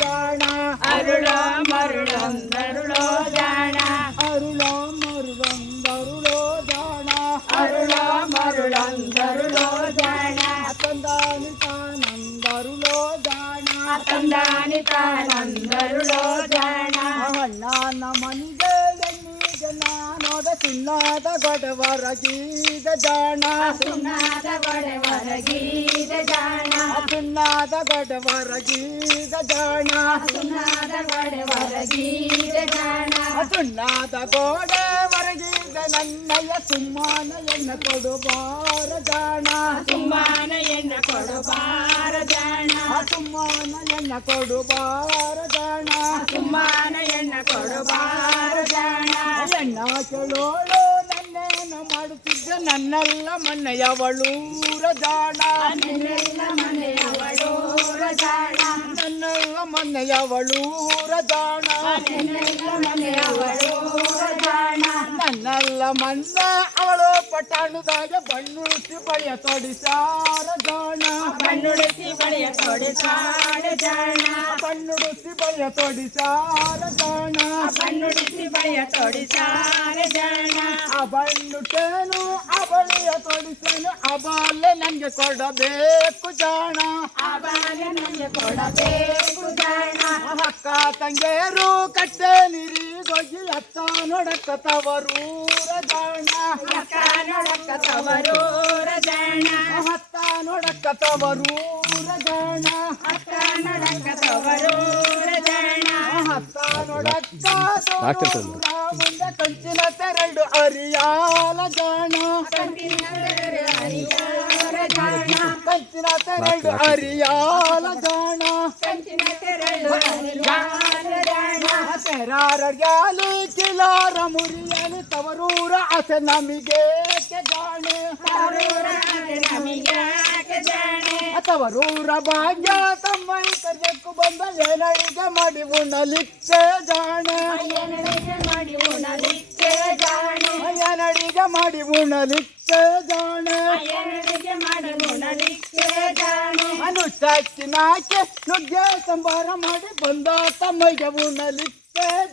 ಜಾಣ ಅರುಳೋ ಮರುಳೊಂದರುಳೋ ಜಾಣ ಅರುಳೋ ಮರುಳೊಂದರುಳೋ ಜಾಣ ಅರುಳೋ ಮರುಳೊಂದರುಳೋ ಜಾಣ ತಂದಾನಿ ತಾನಂದರುಳೋ ಜಾಣ ತಂದಾನಿ ತಾನಂದರುಳೋ ಜಾಣ ಅಣ್ಣನ ಮನಿಗೆ ಎಣ್ಣಿಗೆ ನಾನೋದ ಸುಣ್ಣಾದ ಗೊಡವರಗೀದ ಜಾಣ ಸುಣ್ಣಾದ ಗೊಡವರಗೀದ ಜಾಣ ಸುಣ್ಣಾದ ಗೊಡವರಗೀದ ಜಾಣ ಸುಣ್ಣಾದ ಗೊಡವರಗೀದ ಜಾಣ ಸುಣ್ಣಾದ ಗೋಡೆ ಹೊರಗಿದ ನನ್ನಯ್ಯ ಸುಮ್ಮಾನ ಎಣ್ಣ ಕೊಡುಬಾರ ಜಾಣ ಸುಮ್ಮಾನ ಎಣ್ಣ ಕೊಡುಬಾರ ಜಾಣ ಸುಮ್ಮಾನ ಎಣ್ಣ ಕೊಡುಬಾರ ಜಾಣ ಸುಮ್ಮಾನ ಎಣ್ಣ ಕೊಡುಬಾರ ಜಾಣ ಎಣ್ಣ ಕೇಳೋಳು ನನ್ನೇನು ಮಾಡುತ್ತಿದ್ದ ನನ್ನೆಲ್ಲ ಮನೆಯವಳೂರ ಜಾಣ ನನ್ನೆಲ್ಲ ಮನೆಯವಳೂರ ಜಾಣ ನನ್ನೆಲ್ಲ ಮನೆಯವಳೂರ ಜಾಣ ನನ್ನೆಲ್ಲ ಮನೆಯವಳೂರ ಜಾಣ ನನ್ನೆಲ್ಲ ಮನ್ನ ಅವಳು ಪಟ್ಟಣದಾಗ ಬಣ್ಣುಸಿ ಬಳಿಯ ತೊಡಿಸಾರ ಜಾಣ ಬಣ್ಣುಡಿಸಿ ಬಳಿಯ ತೊಡಿಸಾರ ಜಾಣ ಬಣ್ಣುಡಿಸಿ ಬಳಿಯ ತೊಡಿಸಾರ ಜಾಣ ಬಣ್ಣುಡಿಸಿ ಬಳಿಯ ತೊಡಿಸಾರ ಜಾಣ ಆ ಬಣ್ಣುಟೇನು ಆ ಬಳಿಯ ತೊಡಿಸೇನು ಆ ಬಾಲ್ಯ ನಂಗೆ ಕೊಡಬೇಕು ಜಾಣ ಆ ಬಾಲ್ಯ ನನಗೆ ಕೊಡಬೇಕು ಜಾಣ ಅಕ್ಕ ತಂಗೇರು ಕಟ್ಟೆ ನೀರಿಗೋಗಿ ಅತ್ತ ನೋಡಕ್ಕ ತವರೂರ ಜಾಣ ಅಕ್ಕ ನೋಡಕ್ಕ ತವರೂರ ಜಾಣ ಅತ್ತ ನೋಡಕ್ಕ ತವರೂರ ಜಾಣ ಅಕ್ಕ ನೋಡಕ್ಕ ತವರೂರ ಜಾಣ ಅತ್ತ ನೋಡಕ್ಕ ಮುಂದೆ ಕಂಚಿನ ತೆರಳು ಅರಿಯಾಲ ಜಾಣ ಕಂಚಿನ ಹರಿಯಾರ ಜಾಣ ಕಂಚಿನ ತೆರಳು ಅರಿಯಾಲ ಜಾಣ ಕಂಚಿನ ತೆರಳು ಹರಿಯಾರ ಜಾಣ ತೆರಾರಗ್ಯಾಲಿ ಕಿಲಾರ ಮುರಿಯಲಿ ತವರೂರ ಆಸೆ ನಮಿಗೆ ಜಾಣೆ ತವರೂರ ನಮಿಗ್ಯಾಕೆ ಜಾಣೆ ತವರೂರ ಭಾಗ್ಯ ತಮ್ಮೈ ಕರ್ಯಕ್ಕೂ ಬಂದ ಏನಡಿಗೆ ಮಾಡಿ ಉಣಲಿಕ್ಕೆ ಜಾಣೆ ಏನಡಿಗೆ ಮಾಡಿ ಉಣಲಿಕ್ಕೆ ಜಾಣೆ ಏನಡಿಗೆ ಮಾಡಿ ಉಣಲಿಕ್ಕೆ ಜಾಣೆ ಏನಡಿಗೆ ಮಾಡಿ ಉಣಲಿಕ್ಕೆ ಜಾಣೆ ಅನುಷ್ಠಾಕಿನಾಕೆ ನುಗ್ಗೆ ಸಂಬಾರ ಮಾಡಿ ಬಂದ ತಮ್ಮೈಗೆ ಉಣಲಿಕ್ಕೆ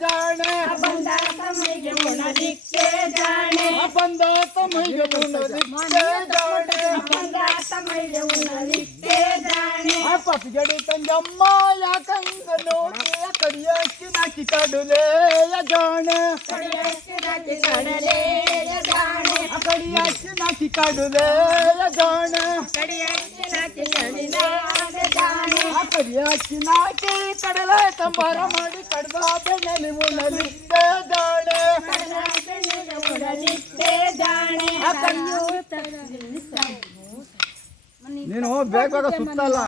ಜಾಣೆ ಬಂದ ತಮ್ಮಿಗೆ ಉಣಲಿಕ್ಕೆ ಜಾಣೆ ಬಂದ ತಮ್ಮೈಗೆ ಉಣಲಿಕ್ಕೆ ಜಾಣೆ ಬಂದ ತಮ್ಮಿಗೆ ಉಣಲಿಕ್ಕೆ ಜಾಣೆ ಪಪಿಗಡಿ ತಂಗಮ್ಮ ಯಾಕಂಗ ನೋಡಿಯ ಕಡಿಯಕ್ಕೆ ನಾಕಿ ಕಡುಲೆಯ ಜಾಣೆ ಕಡಿಯಕ್ಕೆ ದಾಟಿ ಕಡಲೆಯ ಜಾಣೆ ಕಡಿಯಕ್ಕೆ ನಾಕಿ ಕಡುಲೆಯ ಜಾಣೆ ಕಡಿಯಕ್ಕೆ ದಾಟಿ ಕಡಿಲಾದ ಜಾಣೆ ಕಡಿಯಕ್ಕೆ ನಾಕಿ ಕಡಲೆ ತಂಬಾರ ಮಾಡಿ ಕಡ್ದ ಬೆಣ್ಣೆಲಿ ಉಣಲಿಕ್ಕೆ ಜಾಣೆ ಉಣಲಿಕ್ಕೆ ಜಾಣೆ ನೀನು ಬೇಗ ಸುತ್ತಲ್ಲ